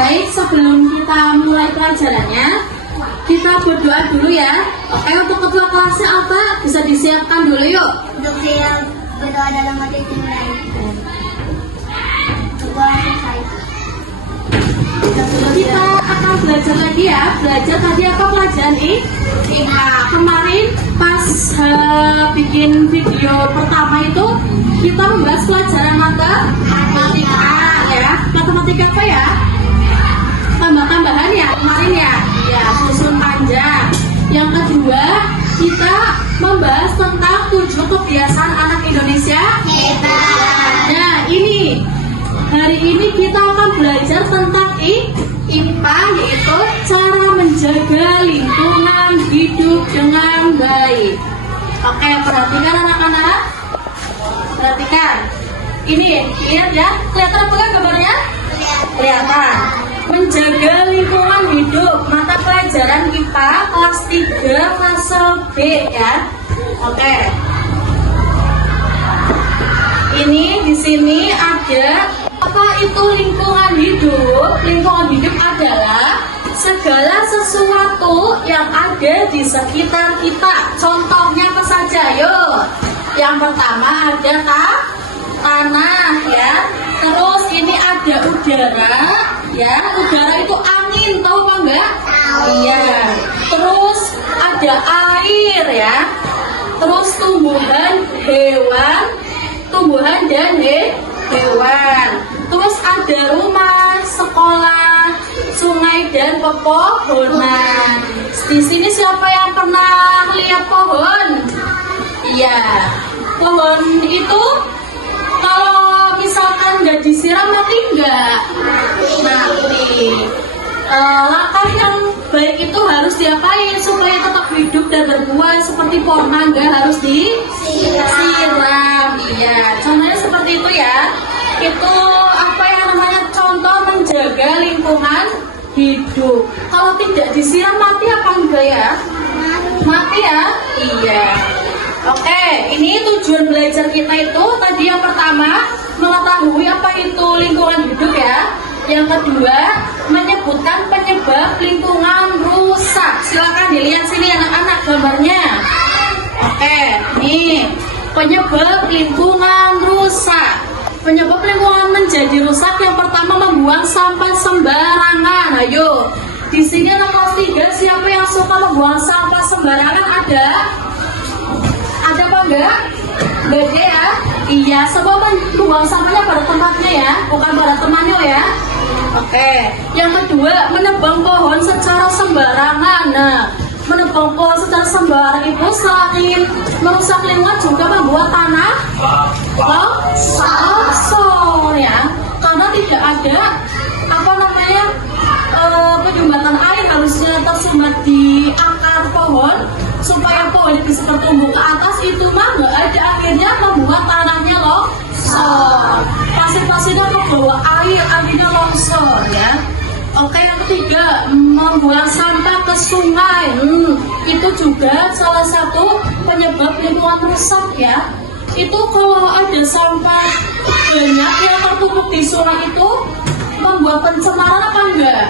Baik, sebelum kita mulai pelajarannya, kita berdoa dulu ya. Oke, untuk ketua kelasnya apa? Bisa disiapkan dulu yuk. Untuk saya berdoa dalam hati tinggal. Kita akan belajar lagi ya. Belajar tadi apa pelajaran ini? Kemarin pas bikin video pertama itu kita membahas pelajaran matematika ya. Matematika apa ya? Tambah-tambahan ya kemarin ya. Ya, susun panjang. Yang kedua, kita membahas tentang 7 kebiasaan anak Indonesia hebat. Nah, ini hari ini kita akan belajar tentang IPA, yaitu cara menjaga lingkungan hidup dengan baik. Oke, perhatikan anak-anak. Perhatikan. Ini, lihat ya. Kelihatan apa gambarnya? Kelihatan. Menjaga lingkungan hidup, mata pelajaran IPA kelas 3 fase B ya. Oke. Ini di sini ada apa itu lingkungan hidup? Lingkungan hidup adalah segala sesuatu yang ada di sekitar kita. Contohnya apa saja? Yuk. Yang pertama ada tanah ya. Terus ini ada udara ya. Udara itu angin, tahu apa enggak? Iya. Terus ada air ya. Terus tumbuhan, hewan, tumbuhan dan hewan. Terus ada rumah, sekolah, sungai dan pepohonan. Di sini siapa yang pernah lihat pohon? Iya. Pohon itu kalau misalkan nggak disiram mati nggak? Mati. Langkah yang baik itu harus diapain supaya tetap hidup dan berbuah seperti pohon mangga harus disiram. Iya, contohnya seperti itu ya. Itu apa yang namanya contoh menjaga lingkungan hidup. Kalau tidak disiram mati apa enggak ya? Mati ya? Iya. Oke, ini tujuan belajar kita itu tadi yang pertama mengetahui apa itu lingkungan hidup ya. Yang kedua menyebutkan penyebab lingkungan rusak. Silakan dilihat sini anak-anak gambarnya. Oke, ini penyebab lingkungan rusak. Penyebab lingkungan menjadi rusak yang pertama membuang sampah sembarangan. Ayo, di sini anak kelas 3 siapa yang suka membuang sampah sembarangan? Ada apa enggak? Enggak ya? Iya, semua membuang sampahnya pada tempatnya ya, bukan pada temannya ya. Oke, yang kedua menebang pohon secara sembarangan. Nah, menebang pohon secara sembarangan itu selain merusak lingkungan juga membuat tanah longsor ya, karena tidak ada apa namanya penyumbatan air harusnya tersumbat di akar pohon supaya pohon bisa bertumbuh ke atas, itu mah nggak ada, akhirnya membuat tanahnya longsor, pasir-pasirnya membawa air, akhirnya longsor ya. Oke, yang ketiga membuang sampah ke sungai. Itu juga salah satu penyebab lingkungan rusak ya. Itu kalau ada sampah banyak yang tertumpuk di sungai itu membuat pencemaran apa enggak?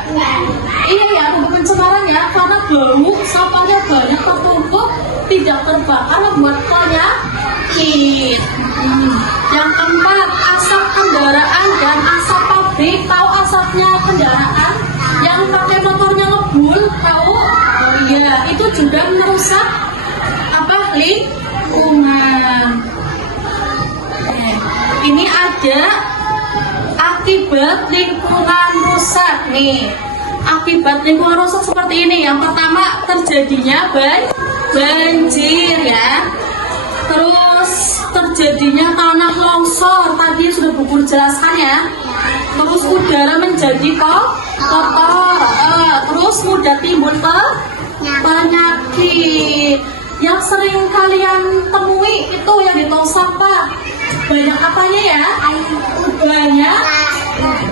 Iya ya, membuat pencemaran ya, karena bau sampahnya banyak tertumpuk, tidak terbakar, membuat penyakit. Yang keempat, asap kendaraan dan asap pabrik. Tahu asapnya kendaraan yang pakai motornya ngebul, tahu? Oh iya, itu juga merusak apa lingkungan. Ini ada akibat lingkungan rusak nih. Akibat lingkungan rusak seperti ini. Yang pertama terjadinya banjir ya. Terus terjadinya tanah longsor, tadi sudah Bu jelaskan ya. Terus udara menjadi kotor. Terus mudah timbul penyakit. Yang sering kalian temui itu yang di tong sampah. Banyak apanya ya?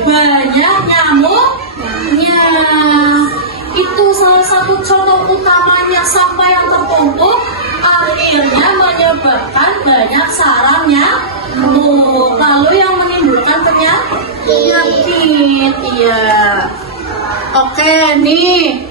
Banyak nyamuknya. Itu salah satu contoh utamanya, sampah yang tertumpuk akhirnya menyebabkan banyak sarang nyamuk, lalu yang menimbulkan penyakit. Iya. Oke, nih.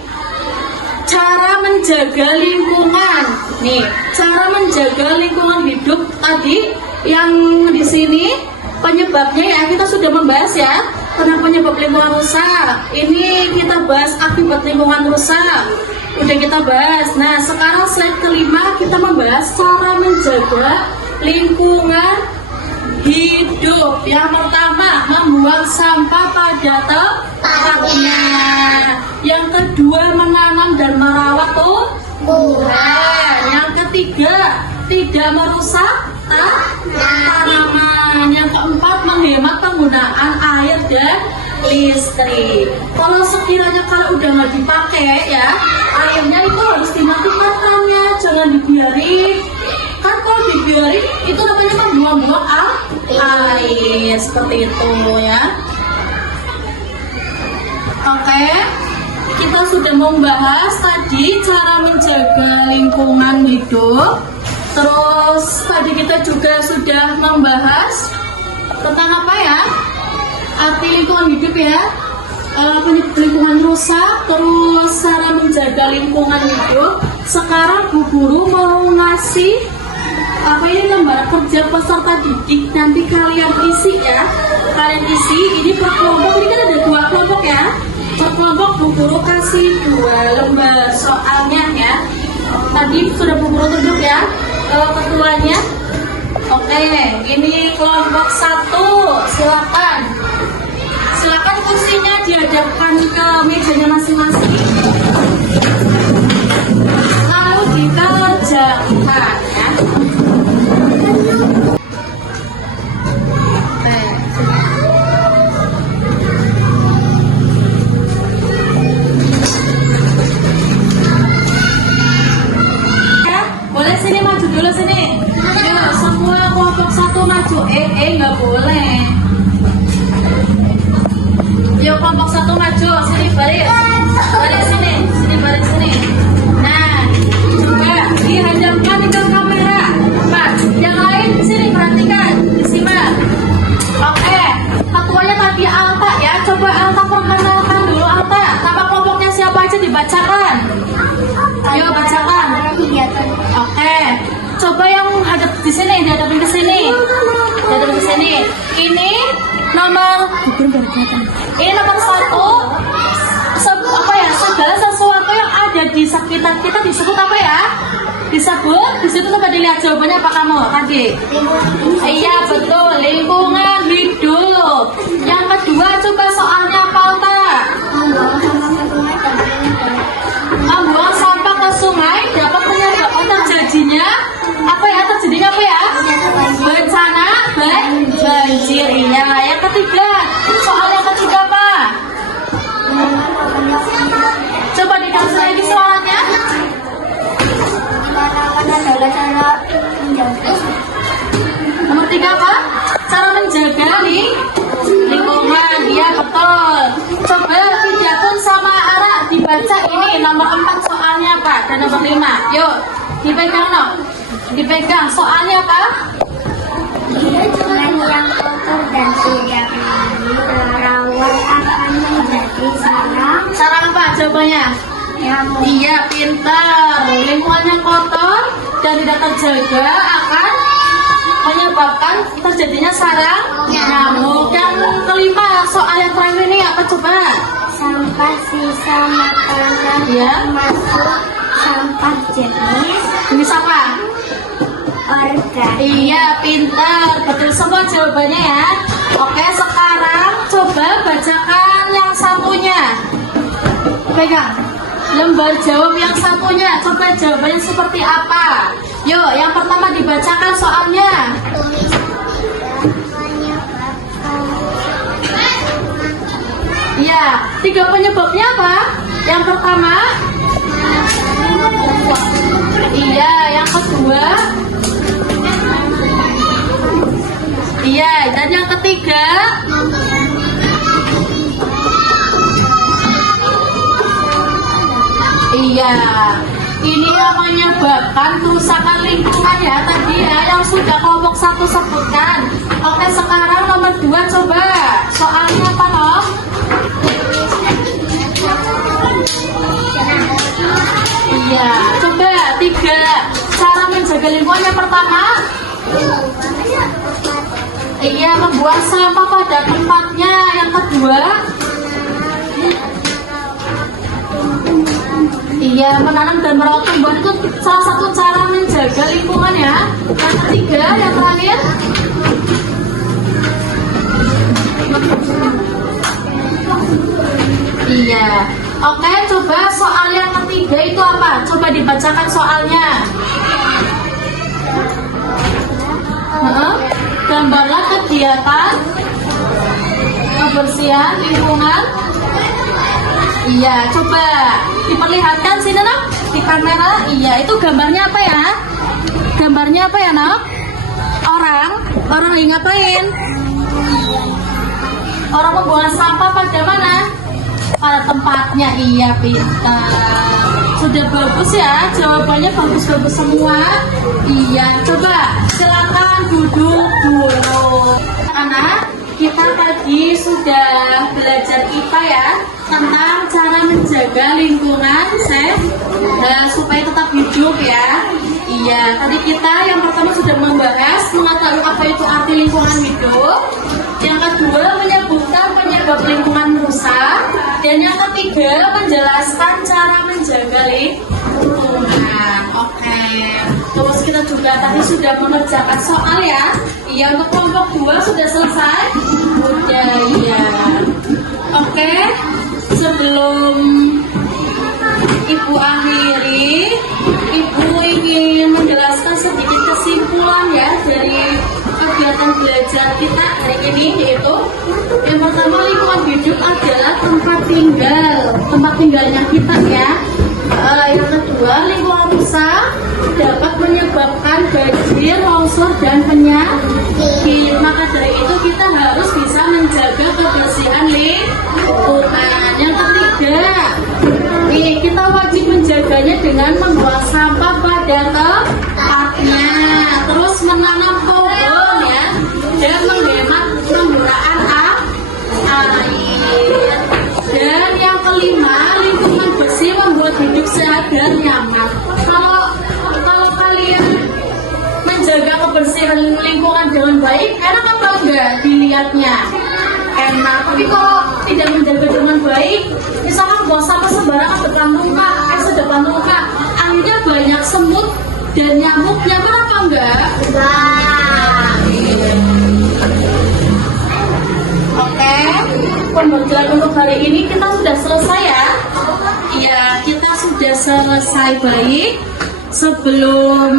Cara menjaga lingkungan. Nih, cara menjaga lingkungan hidup tadi yang di sini penyebabnya ya kita sudah membahas ya tentang penyebab lingkungan rusak. Ini kita bahas akibat lingkungan rusak. Udah kita bahas. Nah, sekarang slide kelima kita membahas cara menjaga lingkungan hidup. Yang pertama, membuang sampah pada tempatnya. Yang kedua, menanam dan merawat tumbuhan. Yang ketiga, tidak merusak tanaman. Yang keempat, menghemat penggunaan air dan listrik. Kalau sekiranya kalau udah nggak dipakai ya, airnya itu harus dimatikan krannya, jangan dibiarin. Kan kalau dibiarin itu namanya membuang-buang air seperti itu ya. Oke, kita sudah membahas tadi cara menjaga lingkungan hidup. Terus tadi kita juga sudah membahas tentang apa ya? Arti lingkungan hidup ya. Lingkungan rusak, terus cara menjaga lingkungan hidup. Sekarang Bu Guru mau ngasih apa ini lembar kerja peserta didik, nanti kalian isi ya. Kalian isi ini per kelompok, ini kan ada 2 kelompok ya. Per kelompok Bu Guru kasih 2 lembar soalnya ya. Tadi sudah Bu Guru tunjuk ya ketuanya. Oke, ini kelompok 1, silakan. Silakan kursinya dihadapkan ke mejanya masing-masing. Lalu dikerjakan ya. Boleh sini maju dulu sini. Yuk, semua kelompok 1 maju. Nggak boleh. Yuk kelompok 1 maju. Sini baris. Baris sini. Sini baris sini. Nah, juga dihadapkan ke kamera. Pak, yang lain sini perhatikan, disimak. Oke, ketuanya tadi Alta ya. Coba Alta perkenalkan dulu Alta. Nama kelompoknya siapa aja dibacakan. Ayo bacakan. Oke, coba yang hadap di sini, dihadapin ke sini. Dihadapin ke sini. Ini nomor 1. Apa ya? Segala sesuatu yang ada di sekitar kita disebut apa ya? Disebut, di situ coba dilihat jawabannya apa kamu tadi? Iya betul, lingkungan hidup. Yang kedua coba soalnya apa Alta? Membuang sampah ke sungai dapat menyebabkan terjadinya apa ya? Terjadinya apa ya? Bencana banjir. Iya. Yang ketiga, soal yang ketiga apa? Coba dikasih lagi soalnya. Nomor 3 apa? Cara menjaga lingkungan. Iya betul. Coba Fidatun sama Ara dibaca ini nomor 4 soalnya apa? Dan nomor 5. Yuk dipegang no. Dipegang soalnya apa? Lingkungan yang kotor dan tidak terawat akan menjadi sarang apa jawabannya? nyamuk. Iya, pintar. Lingkungan yang kotor dan tidak terjaga akan menyebabkan terjadinya sarang nyamuk. Yang kelima, soal yang terakhir ini apa coba? Sampah sisa makanan masuk sampah jenis Ini siapa? organik. Iya, pintar. Betul semua jawabannya ya. Oke, sekarang coba bacakan yang satunya. Pegang. Lembar jawab yang satunya. Coba jawabannya seperti apa? Yuk, yang pertama dibacakan soalnya. Iya, 3 penyebabnya apa? Yang pertama. Iya, yang kedua. Iya, dan yang ketiga. Iya, ini yang menyebabkan kerusakan lingkungan ya tadi ya yang sudah kelompok 1 sebutkan. Oke, sekarang nomor 2 coba. Soalnya apa, Nom? pertama? Iya, membuang sampah pada tempatnya. Yang kedua? Iya, menanam dan merawat tumbuhan itu salah satu cara menjaga lingkungan ya. Yang ketiga, yang terakhir? Iya. Oke, coba soal yang ketiga itu apa? Coba dibacakan soalnya. Gambarlah kegiatan kebersihan lingkungan. Iya, coba diperlihatkan sini nak di kamera. Iya, itu gambarnya apa ya? Gambarnya apa ya nak? Orang lagi ngapain? Orang membuang sampah pada mana? Pada tempatnya. Iya, pintar. Sudah bagus ya, jawabannya bagus-bagus semua. Iya, coba silakan duduk dulu. Anak, kita tadi sudah belajar IPA ya, tentang cara menjaga lingkungan supaya tetap hidup ya. Iya, tadi kita yang pertama sudah membahas mengetahui apa itu arti lingkungan hidup. Yang kedua menyebutkan penyebab lingkungan rusak. Dan yang ketiga menjelaskan cara menjaga lingkungan. Oke. Terus kita juga tadi sudah mengerjakan soal ya. Iya, untuk kelompok 2 sudah selesai. Udah, iya. Oke. Sebelum Ibu akhiri, Ibu ingin menjelaskan sedikit kesimpulan ya dari kegiatan belajar kita hari ini, yaitu yang pertama lingkungan hidup adalah tempat tinggalnya kita ya. Yang kedua lingkungan rusak dapat menyebabkan banjir, longsor dan penyakit. Maka dari itu kita harus bisa menjaga kebersihan lingkungan. Yang ketiga, kita wajib menjaganya dengan membuang sampah pada tempatnya, terus menanam pohon ya, dan menghemat penggunaan air. Dan yang kelima, lingkungan bersih membuat hidup sehat dan nyaman. Kalau kalian menjaga kebersihan lingkungan dengan baik, enak apa enggak dilihatnya? Enak. Tapi kalau tidak menjaga dengan baik, misalkan buang sampah sembarangan depan muka, akhirnya banyak semut dan nyamuk. Nyaman apa enggak? Oke, pembelajaran untuk hari ini kita sudah selesai ya. Iya, kita sudah selesai baik. Sebelum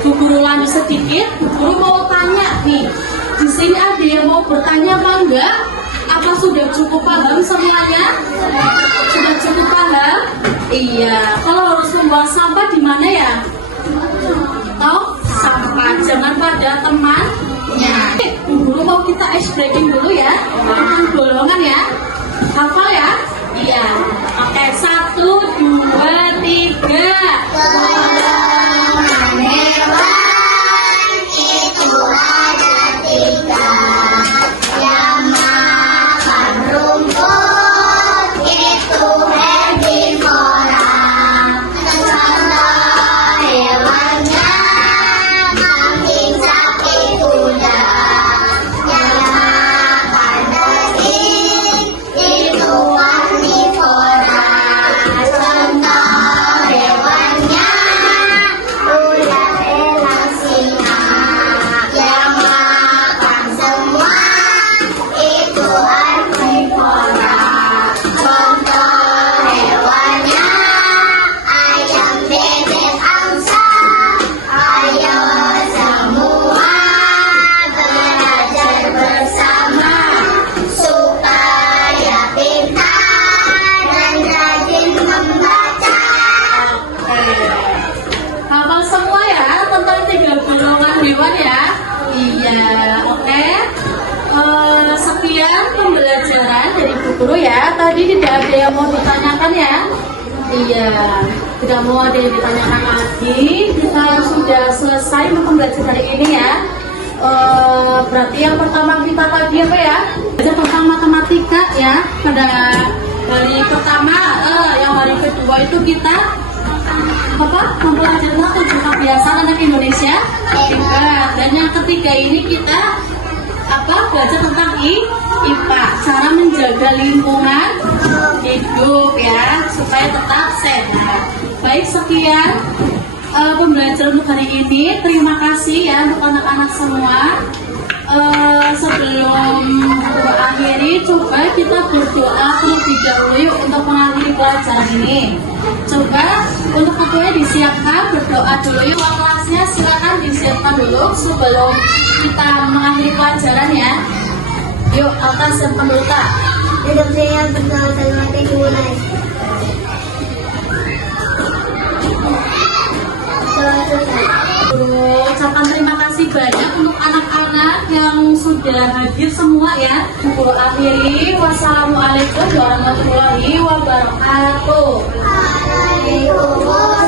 Bu Guru lanjut sedikit, Bu Guru mau tanya nih. Di sini ada yang mau bertanya apa enggak? Apa sudah cukup paham semuanya? Sudah cukup paham? Iya. Kalau harus membuang sampah di mana ya? Sampah, jangan pada temannya. Bu Guru mau kita ice breaking dulu ya, tentang golongan ya. Hafal ya? Iya. Oke, 1, 2, 3. Golongan hewan itu ada 3. Yang makan rumput itu herbivora. Contoh hewannya kambing, sapi, kuda. Yang makan daging itu karnivora. Contoh hewannya ular, elang, singa. Yang makan semua itu karnivora. Contoh hewannya ayam, bebek, angsa. Ayo semua belajar bersama supaya pintar dan rajin membaca. Hafal semua ya tentang 3 golongan hewan ya. Iya, oke. Sekian pembelajaran dari Bu Guru ya. Tadi tidak ada yang mau ditanyakan ya. Iya, tidak mau ada yang ditanyakan lagi. Kita sudah selesai pembelajaran hari ini ya. Berarti yang pertama kita tadi apa ya? Belajar tentang matematika ya. Pada hari pertama, yang hari kedua itu kita mempelajari tentang 7 kebiasaan anak Indonesia hebat. Dan yang ketiga ini kita belajar tentang IPA, cara menjaga lingkungan hidup ya supaya tetap sehat. Baik, sekian pembelajaran untuk hari ini. Terima kasih ya untuk anak-anak semua. Sebelum berakhiri, coba kita berdoa terlebih dahulu yuk untuk mengakhiri pelajaran ini. Coba untuk ketuanya disiapkan, berdoa dulu yuk. Kelasnya silakan disiapkan dulu sebelum kita mengakhiri pelajaran ya. Yuk, Alta siapkan dulu Kak. Hidup saya bersama dan mati dimulai. Ucapkan terima kasih banyak untuk anak-anak yang sudah hadir semua ya. Guru akhiri, wassalamualaikum warahmatullahi wabarakatuh. Waalaikumsalam.